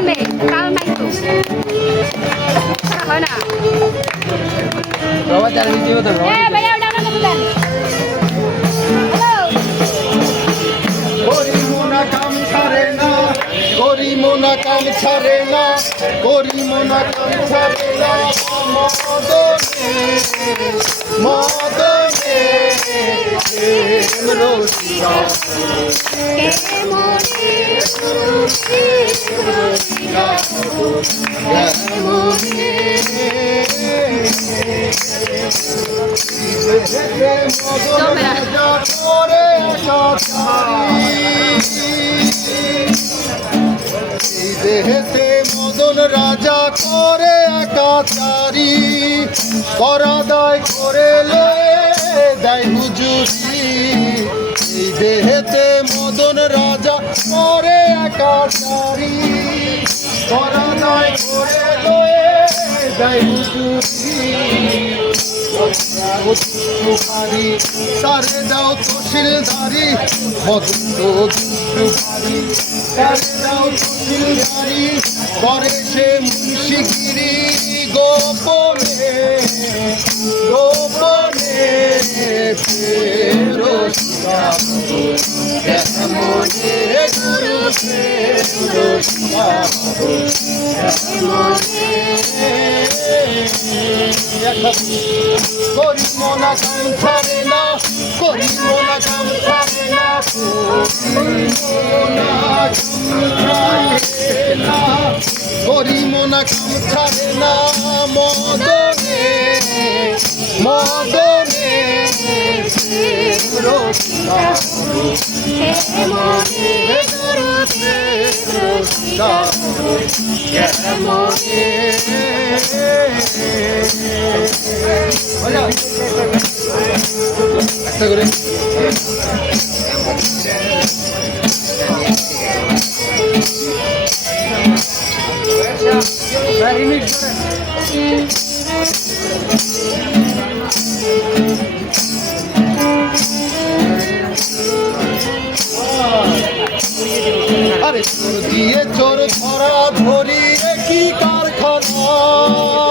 কমবে কাল নাই তো হয় না বাবা জানি দিও তো এ ভাইয়া ওটা আমার কাছে দেন করিমোনা কাম ছাড়ে না করিমোনা কাম ছাড়ে না করিমোনা কাম ছাড়ে না মদনে মদনে প্রেম রসিকা দেহেতে মদন রাজা করে একাচারি করা দায় করে লয়ে দেয় হুজুরি এই দেহেতে মদন রাজা করে একাচারি করা দায় করে লয়ে দেয় হুজুরি তারে দাও তহসিলদারি মদন্ত দুষ্টুকারী তারে দাও তহসিলদারি করে সে মুন্সিগিরি গোপনে গোপনে রসিকা কেমনে গুরু রসিকা করিমোনা কাম ছাড়ে না করিমোনা কাম ছাড়ে না করিমোনা কাম ছাড়ে না মদনে মদনে রসিকা রসিকা একটা করে আরে চোর দিয়ে চোর ধরা ধরি কি কারখানা